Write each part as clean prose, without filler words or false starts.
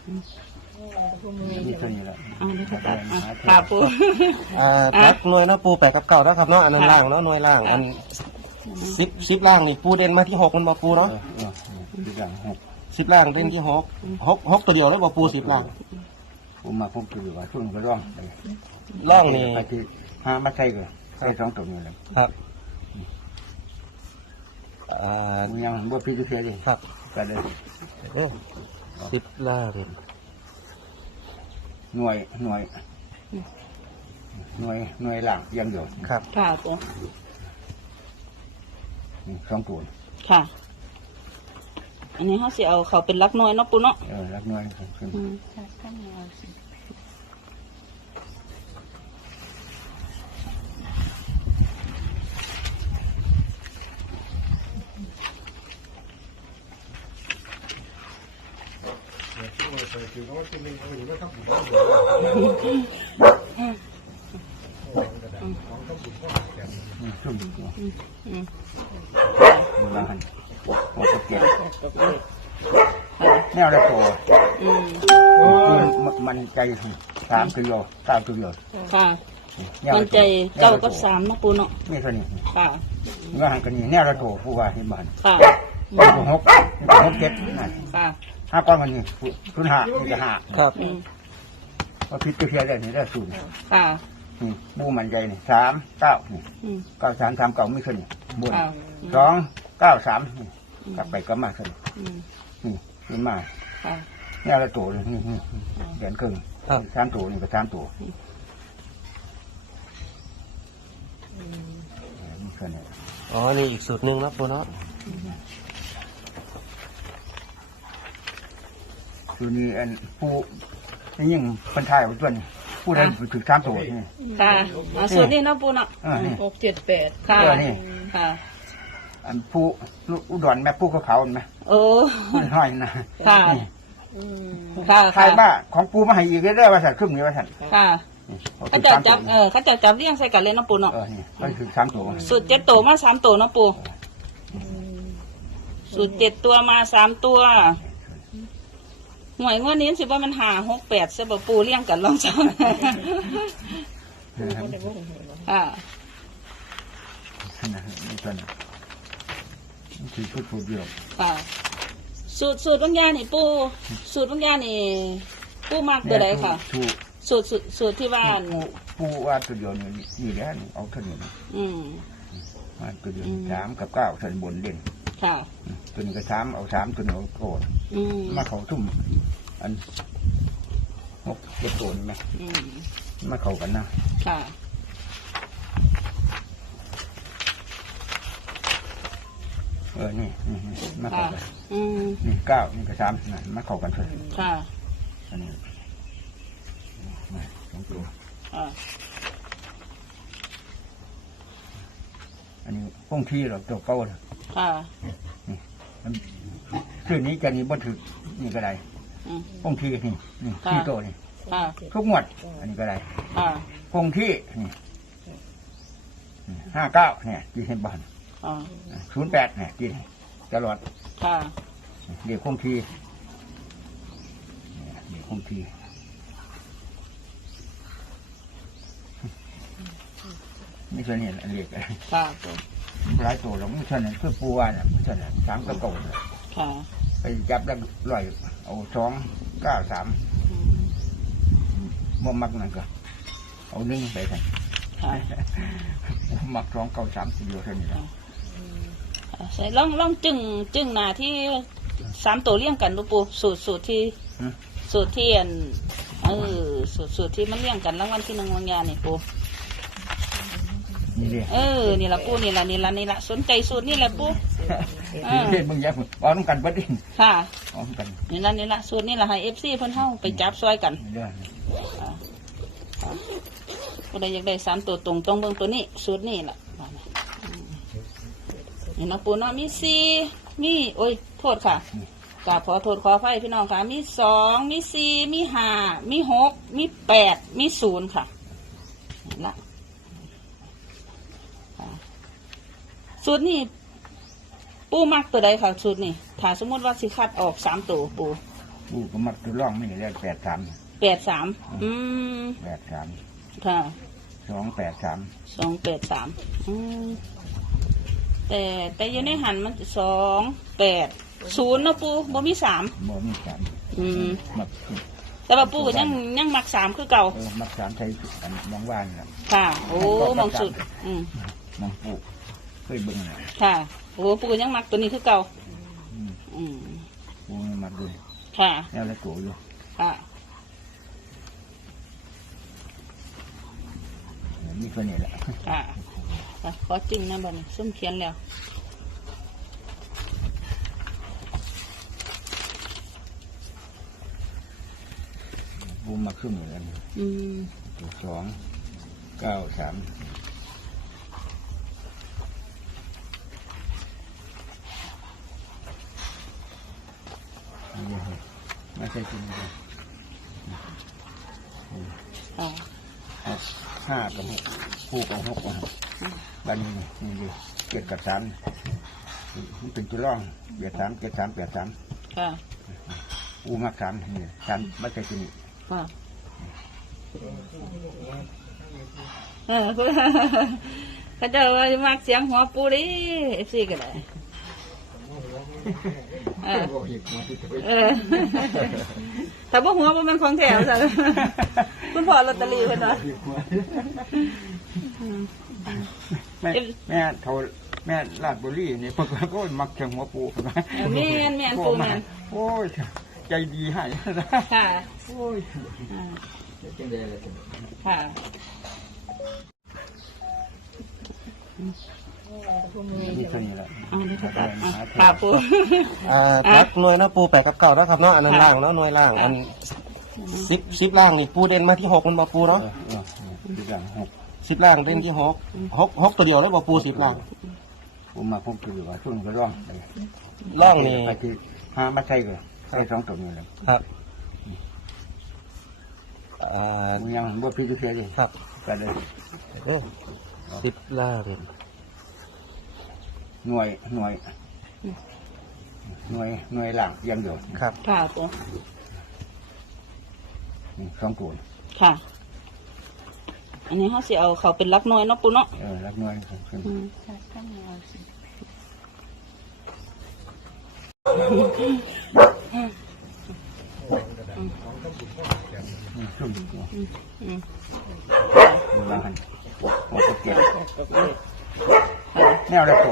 นี่เท่านี้แหละเอาได้ค่ะค่ะปูตัดหน่วยเนาะปู8 กับ 9แล้วครับเนาะอันนั้นล่างเนาะหน่วยล่างอัน10ล่างนี่ปูเด่นมาที่6มันบ่ปูเนาะทุกอย่าง 10ล่างเด่นที่6ตัวเดียวแล้วบ่ปู10ล่างผมมาผมคือว่าช่วงก็ร้องล่องนี่ไปที่หามาใส่ก็ใส่2ตัวนี้เลยครับมึงยังบ่พี่ทุกเทียดิครับก็เลย 10ล่างหน่วยหน่วยหลังยังอยู่ครับค่ะปู 2ตัวค่ะ อันนี้เขาสิเอาเขาเป็นลักน้อยเนาะปูเนาะรักหน่วยขึ้น ชุ่มมาหันหัวกระเทียมแนวละตัวมันใจ3 กิโล 9 กิโลค่ะมันใจเจ้าก็3เนาะปูเนาะนี่เท่านี้ค่ะเมื่อหันกันนี่แนวละตัวผู้ว่าเห็นบ้านค่ะ 6 7นั่นค่ะ 5 ก้อนกันนี่คุณหานี่จะหาครับว่าพิษก็เพียได้นี่ได้ศูนย์ค่ะนี่บูมันใจนี่3 9นี่9 3 3 9ไม่ขึ้นบน2 9 3นี่กลับไปก็มาขึ้นนี่ขึ้นมาค่ะแนวละตัวนี่เดือนครึ่ง3 ตัวนี่ก็3 ตัวนี่ขึ้นอ๋อนี่อีกสูตรหนึ่งนะปูเนาะคือนี่อันผู้นี่ยิ่งคนไทยเอาตัวนี้ผู้ใดถึง3 ตัวนี่ค่ะส่วนนี้เนาะปูเนาะนี่ 6 7 8ค่ะค่ะอันผู้อุดรแม่ผู้เขาไหมโอ้ผู้ห้อยนะค่ะค่ะใครบ้าของปูมาให้อีกได้ว่าสัตว์ครึ่งนี้ว่าสัตว์ค่ะเขาจะจับเขาจะจับเลี้ยงใส่กันเลยเนาะปูเนาะนี่มันคือ3 ตัวสูตร7 ตัวมา3 ตัวเนาะปูสูตร7 ตัวมา3 ตัวหน่วยงวดนี้สิว่ามัน5 6 8ใช่ป่ะปูเลี้ยงกันลองจังค่ะนี่ตัวนี้คือชุดเดียวค่ะสูตรบางอย่างนี่ปูสูตรบางอย่างนี่ปูมากตัวใดค่ะสูตรที่ว่าปูว่าตัวเดียวนี่แหละเอาเท่านี้มาตัวเดียว3 กับ 9ส่วนบนเด่นค่ะตัวนี้ก็3เอา3ตัวนี้เอาโกนมาเขาทุ่มอัน6 7 ตัวนี่ไหมมาเข้ากันนะค่ะนี่มาเข้ากัน นี่9นี่ก็3นั่นมาเข้ากันเลยค่ะอันนี้2 ตัว อันนี้พงที่เราตัวเก่าเลยค่ะชื่อนี้จะนี่บ่ถือนี่ก็ได้พงที่นี่ที่โตนี่ค่ะทุกงวด อันนี้ก็ได้ค่ะพงที่นี่59เนี่ยที่เห็นบ้าน08เนี่ยที่ตลอดค่ะเดี๋ยวพงที่เดี๋ยวพงที่ไม่ใช่เนี่ยอันเล็กค่ะหลายตัวเราไม่ใช่เนี่ยคือปูว่าเนี่ยไม่ใช่เนี่ย3 กับ 9เนี่ยค่ะไปจับแล้วลอยเอา2 9 3บ่มักนั่นก็เอา1ไปใส่ค่ะมัก2 9 3สิเดียวเท่านี้แหละใส่ล่องจึงหนาที่3 ตัวเลี้ยงกันลูกปูสูตรที่อันสูตรที่มันเลี้ยงกันรางวัลที่1บางอย่างนี่ปูนี่เลยนี่ละปูนี่ละสนใจสูตรนี่แหละปูเล่นมึงยักษ์เอาน้ำกันบัดดิ้งค่ะเอาน้ำกันนี่ละสูตรนี่ละให้ FC เพิ่นเฮาไปจับซอยกันเรื่องก็ได้อยากได้3 ตัวตรงเบิ่งตัวนี้สูตรนี่ล่ะนี่นะปูเนาะมี4มีโอ้ยโทษค่ะกราบขอโทษขออภัยพี่น้องค่ะมี2มี4มี5มี6มี8มี0ค่ะนี่ละสูตรนี่ปูมักตัวใดค่ะสูตรนี่ถ้าสมมติว่าสิคัดออก3 ตัวปูปูก็มักตัวร่องไม่ได้แล้ว83 83 83 ค่ะ 283 283แต่อยู่ในหันมัน280เนาะปูบ่มี3 บ่มี3มักแต่ว่าปูก็ยังมัก3คือเก่ามัก3ใช้อันมองว่านน่ะค่ะ โอ้มองสุดมองปูเคยเบิ่งน่ะค่ะโอ้ปูก็ยังมักตัวนี้คือเก่าปูมักดูค่ะแล้วละตัวอยู่ค่ะมีคนนี้แหละค่ะขอจริงนะบัดนี้ซุ่มเขียนแล้วปูมักขึ้นเหมือนกัน293ไม่ใช่จริงเลย5กับ6คู่กับ6กับบ้านนี้นี่ดู7กับ3มันเป็นตัวร่องเบียด3 7 3 8 3 ค่ะปูมัก3นี่3ไม่ใช่จริงค่ะเขาจะว่ามักเสียงหัวปูดิFCก็ได้ถ้าบ่หัวบ่แม่นของแถวซะคุณพ่อลอตเตอรี่เพิ่นว่าแม่โทรแม่ลาดบุรีนี่เพิ่นก็มักเชียงหัวปูแม่นปูแม่นโอ้ยใจดีให้ค่ะโอ้ยค่ะนี่เท่านี้แหละค่ะปูรักหน่วยนะปู8กับ9นะครับเนาะอันนั้นล่างเนาะหน่วยล่างอัน10ล่างนี่ปูเด่นมาที่6มันบ่ปูเนาะ10ล่างเด่นที่6ตัวเดียวเลยบ่ปู10ล่างผมมาผมคือว่าช่วงก็ร่องนี่หามาใส่ก็ใส่2ตัวนี้เลยครับยังบ่พี่ทุกเทื่อเลยครับก็เลย 10ล่างหน่วยหลังยังอยู่ครับค่ะตัว 2ตัวค่ะอันนี้เขาสิเอาเขาเป็นลักน้อยเนาะปูเนาะลักน้อยแนวละตัว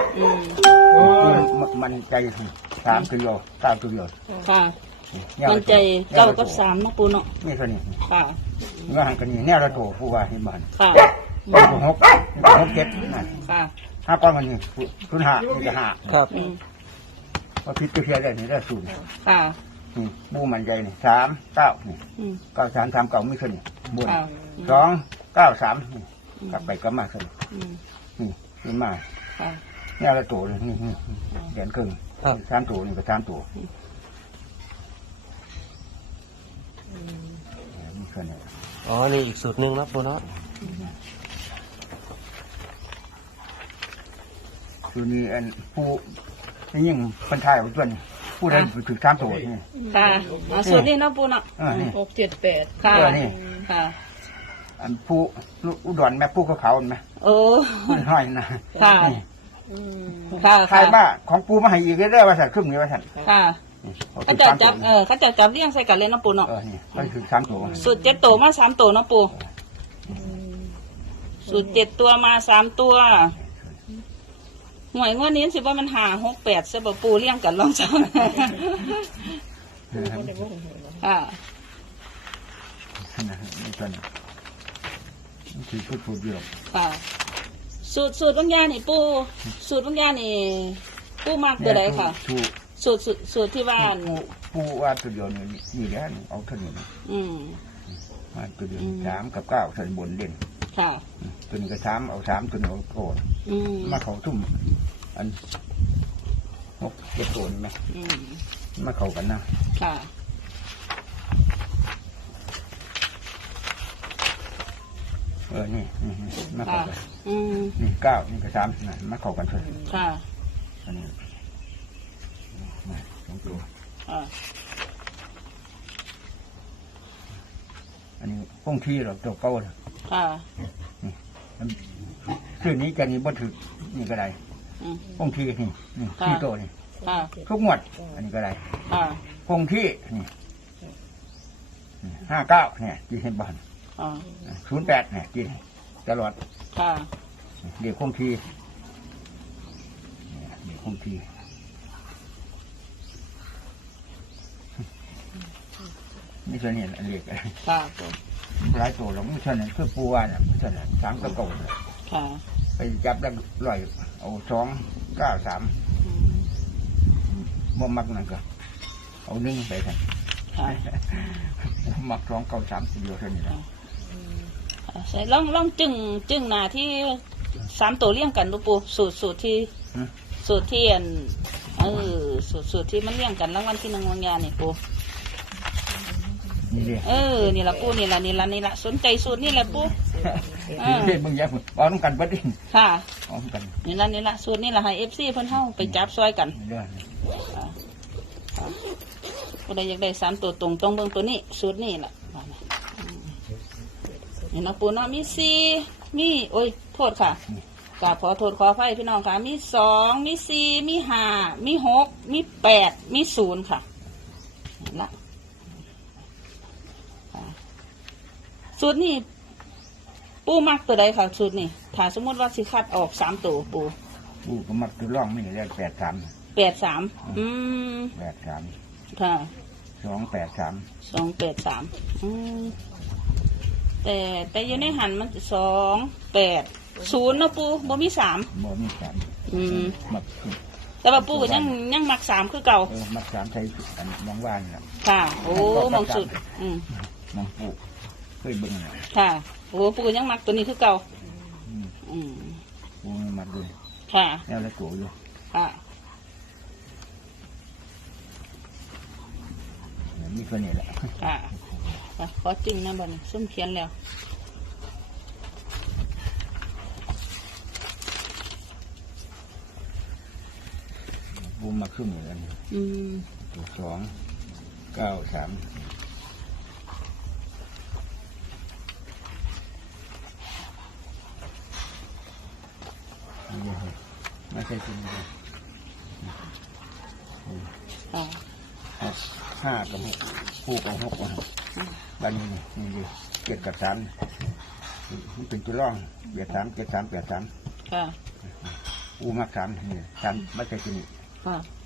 มันใจ3 กิโล 9 กิโลค่ะมันใจ9 กับ 3นะปูเนาะนี่เท่านี้ค่ะเมื่อหันกันนี่แนวละตัวผู้ว่าที่บ้านค่ะ 6 7นั่นค่ะ 5ก้อนมันนี่0 5นี่ก็5 ครับพอพิจารณาได้นี่ได้0 ค่ะปูมันใจนี่3 9นี่9 3 3 9ไม่ขึ้นนี่บน2 9 3นี่กลับไปก็มาขึ้นนี่ขึ้นมาแนวละตัวนี่เดือนครึ่ง3 ตัวนี่ก็3 ตัวนี่ขึ้นนี่นี่อีกสูตรหนึ่งนะปูเนาะคือนี่อันปูนี่ยิ่งคนไทยเอาจนผู้ใดถึง3 ตัวนี่ค่ะสูตรนี้เนาะปูเนาะ6 7 8ค่ะนี่ค่ะอันผู้อุดรแม่ผู้เขาไหมผู้น้อยนะค่ะค่ะใครบ้าของปูมาให้อีกเรื่อยๆว่าสั่นขึ้นนี่ว่าสั่นค่ะเขาจะจับเขาจะจับเลี้ยงใส่กันเลยนะปูเนาะก็ถึง3 ตัวสูตร7 ตัวมา3 ตัวเนาะปูสูตร7 ตัวมา3 ตัวหน่วยงวดนี้สิว่ามัน5 6 8ซะบ่ปูเลี้ยงกันลองจังค่ะนี่ตัวนี้คือพูดเยอะค่ะสูตรบางอย่างนี่ปูสูตรบางอย่างนี่ปูมากตัวใดค่ะสูตรที่ว่าปูว่าตัวเดียวนี่แหละเอาเท่านี้มาตัวเดียว3 กับ 9ส่วนบนเด่นค่ะตัวนี้ก็3เอา3ตัวนี้เอาโกนมาเขาทุ่มอัน6 7 ตัวนี่ไหมมาเข้ากันนะค่ะนี่มาเข้ากันนี่9นี่ก็3นะมาเข้ากันเลยค่ะอันนี้2 ตัวงที่หรอกตัวเก่าน่ะค่ะชื่อนี้จะนี่บ่ถึกนี่ก็ได้อืมคงที่นี่ที่โตนี่ค่ะทุกงวด อันนี้ก็ได้ค่ะคงที่นี่59เนี่ยที่เห็นบ้านอ๋อ 08เนี่ยที่ตลอดค่ะเดี๋ยวคงที่เดี๋ยวคงที่นี่ส่วนนี้อันเล็กค่ะปูหลายตัวเราไม่ใช่เนี่ยคือปูว่าเนี่ยไม่ใช่เนี่ย3กับเก่าเนี่ยค่ะไปจับได้ร้อยเอา293 อืมบ่มักนั่นก็เอา1ไปกันค่ะมัก293เดียวเท่านี้แหละใช่ลองจึงหนาที่3ตัวเรียงกันดูปูสูตรที่อันสูตรที่มันเรียงกันรางวัลที่1วางยานี่ปูนี่เลยนี่ละปูนี่ละสนใจสูตรนี่แหละปูนี่เลยมึงอย่าพูดเอาต้องกันบัดนี้ค่ะเอาต้องกันนี่ละสูตรนี่ละให้FCเพิ่นเฮาไปจับซอยกันเรื่องผู้ใดอยากได้3ตัวตรงต้องเบิ่งตัวนี้สูตรนี่ล่ะนี่นะปูเนาะมี4มีโอ้ยโทษค่ะกราบขอโทษขออภัยพี่น้องค่ะมี2มี4มี5มี6มี8มี0ค่ะนั่นละสูตรนี่ปูมักตัวใดค่ะสูตรนี่ถ้าสมมติว่าสิคัดออก3ตัวปูกูก็มักตัวร่องไม่ได้แล้ว83 83 83 ค่ะ 283 283แต่อยู่ในหันมันจะ280นะปูบ่มี3 บ่มี3มักแต่ว่าปูก็ยังมัก3คือเก่ามัก3ใช้อันมองว่านน่ะค่ะโอ้มองสุดมองปูเคยเบิ่งน่ะค่ะโอ้ปูก็ยังมักตัวนี้คือเก่าปูมักด้วยค่ะแล้วละตัวอยู่ค่ะมีคนนี้แหละค่ะขอจึงนะบัดนี้ซุ่มเขียนแล้วปูมาครึ่งอยู่แล้วตัว293ไม่ใช่จริงเลย 5กับ6คู่กับ6บ้านนี้นี่ดิ7กับ3มันเป็นตัวร่อง73 73 83 ค่ะมัก3นี่3ไม่ใช่จริงค่ะ